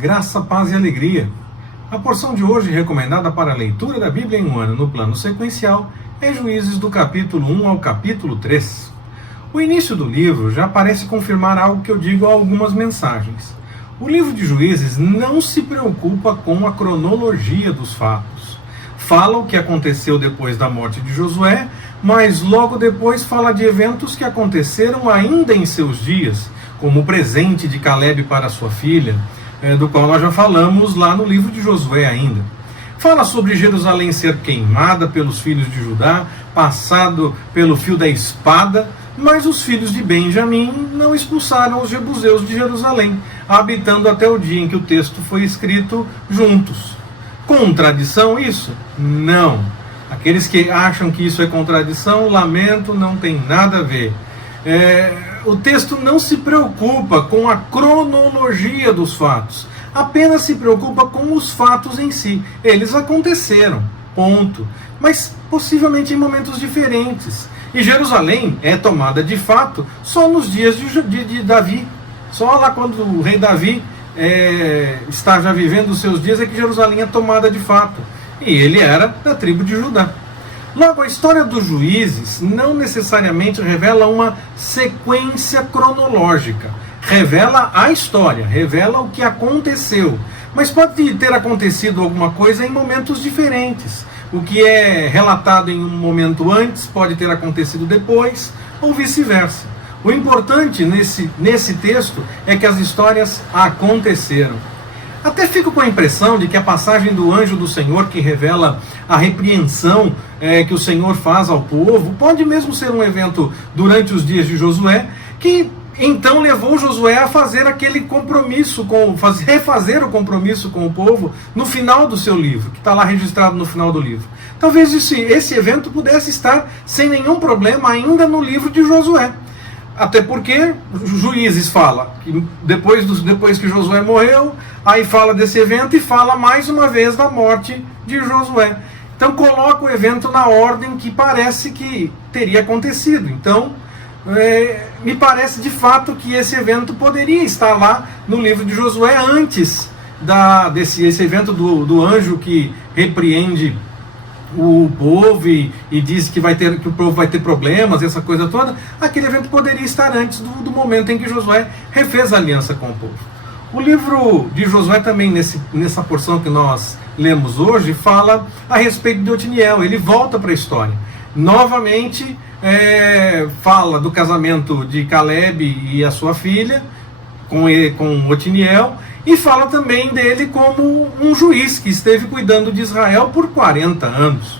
Graça, paz e alegria. A porção de hoje recomendada para a leitura da Bíblia em um ano no plano sequencial é Juízes do capítulo 1 ao capítulo 3. O início do livro já parece confirmar algo que eu digo a algumas mensagens. O livro de Juízes não se preocupa com a cronologia dos fatos. Fala o que aconteceu depois da morte de Josué, mas logo depois fala de eventos que aconteceram ainda em seus dias, como o presente de Caleb para sua filha, do qual nós já falamos lá no livro de Josué ainda. Fala sobre Jerusalém ser queimada pelos filhos de Judá, passado pelo fio da espada, mas os filhos de Benjamim não expulsaram os jebuseus de Jerusalém, habitando até o dia em que o texto foi escrito juntos. Contradição isso? Não. Aqueles que acham que isso é contradição, lamento, não tem nada a ver. O texto não se preocupa com a cronologia dos fatos, apenas se preocupa com os fatos em si. Eles aconteceram, ponto. Mas possivelmente em momentos diferentes. E Jerusalém é tomada de fato só nos dias de Davi. Só lá quando o rei Davi está já vivendo os seus dias é que Jerusalém é tomada de fato. E ele era da tribo de Judá. Logo, a história dos juízes não necessariamente revela uma sequência cronológica. Revela a história, revela o que aconteceu. Mas pode ter acontecido alguma coisa em momentos diferentes. O que é relatado em um momento antes pode ter acontecido depois, ou vice-versa. O importante nesse texto é que as histórias aconteceram. Até fico com a impressão de que a passagem do anjo do Senhor, que revela a repreensão que o Senhor faz ao povo, pode mesmo ser um evento durante os dias de Josué, que então levou Josué a fazer aquele compromisso, refazer o compromisso com o povo no final do seu livro, que está lá registrado no final do livro. Talvez esse evento pudesse estar sem nenhum problema ainda no livro de Josué. Até porque Juízes fala que depois que Josué morreu, aí fala desse evento e fala mais uma vez da morte de Josué. Então coloca o evento na ordem que parece que teria acontecido. Então, me parece de fato que esse evento poderia estar lá no livro de Josué antes desse evento do anjo que repreende o povo e diz que o povo vai ter problemas, essa coisa toda. Aquele evento poderia estar antes do momento em que Josué refez a aliança com o povo. O livro de Josué também, nessa porção que nós lemos hoje, fala a respeito de Otiniel. Ele volta para a história. Novamente, fala do casamento de Caleb e a sua filha com Otiniel, e fala também dele como um juiz que esteve cuidando de Israel por 40 anos.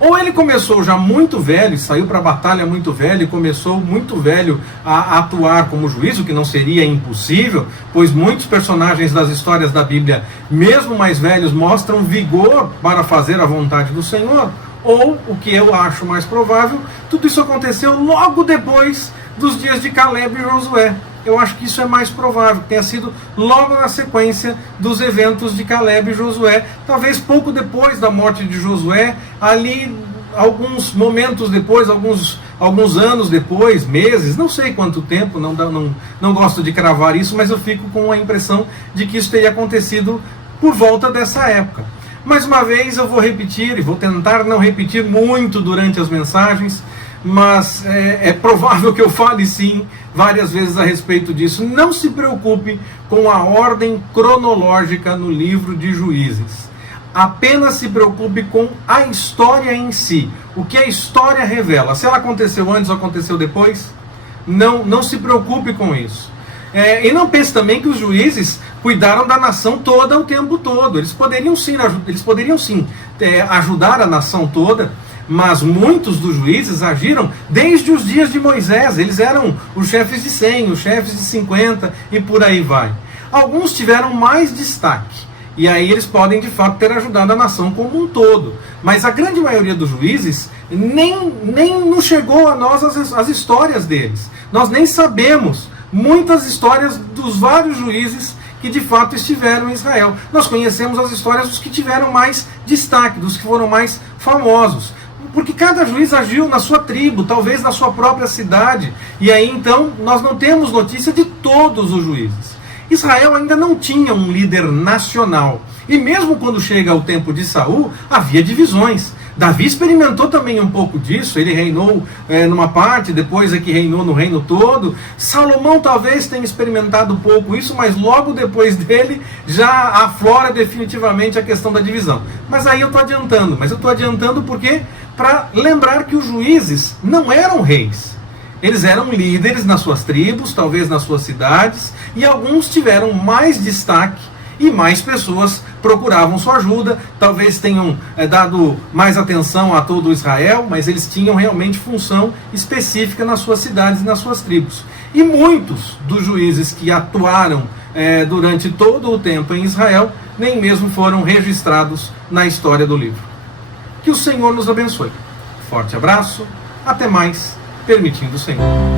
Ou ele começou já muito velho, saiu para a batalha muito velho, e começou muito velho a atuar como juiz, o que não seria impossível, pois muitos personagens das histórias da Bíblia, mesmo mais velhos, mostram vigor para fazer a vontade do Senhor. Ou, o que eu acho mais provável, tudo isso aconteceu logo depois dos dias de Caleb e Josué. Eu acho que isso é mais provável, que tenha sido logo na sequência dos eventos de Caleb e Josué, talvez pouco depois da morte de Josué, ali alguns momentos depois, alguns anos depois, meses, não sei quanto tempo, não gosto de cravar isso, mas eu fico com a impressão de que isso teria acontecido por volta dessa época. Mais uma vez eu vou repetir, e vou tentar não repetir muito durante as mensagens, mas é provável que eu fale sim várias vezes a respeito disso. Não se preocupe com a ordem cronológica no livro de Juízes. Apenas se preocupe com a história em si. O que a história revela. Se ela aconteceu antes ou aconteceu depois, não se preocupe com isso. E não pense também que os juízes cuidaram da nação toda o tempo todo. Eles poderiam sim ajudar a nação toda, mas muitos dos juízes agiram desde os dias de Moisés. Eles eram os chefes de 100, os chefes de 50 e por aí vai. Alguns tiveram mais destaque, e aí eles podem de fato ter ajudado a nação como um todo. Mas a grande maioria dos juízes nem nos chegou a nós as histórias deles. Nós nem sabemos muitas histórias dos vários juízes que de fato estiveram em Israel. Nós conhecemos as histórias dos que tiveram mais destaque, dos que foram mais famosos. Porque cada juiz agiu na sua tribo, talvez na sua própria cidade. E aí então nós não temos notícia de todos os juízes. Israel ainda não tinha um líder nacional. E mesmo quando chega ao tempo de Saul, havia divisões. Davi experimentou também um pouco disso. Ele reinou numa parte, depois é que reinou no reino todo. Salomão talvez tenha experimentado um pouco isso, mas logo depois dele já aflora definitivamente a questão da divisão. Mas aí eu estou adiantando. Mas eu estou adiantando porque para lembrar que os juízes não eram reis. Eles eram líderes nas suas tribos, talvez nas suas cidades, e alguns tiveram mais destaque e mais pessoas procuravam sua ajuda, talvez tenham dado mais atenção a todo Israel, mas eles tinham realmente função específica nas suas cidades e nas suas tribos. E muitos dos juízes que atuaram durante todo o tempo em Israel, nem mesmo foram registrados na história do livro. Que o Senhor nos abençoe. Forte abraço, até mais, permitindo o Senhor.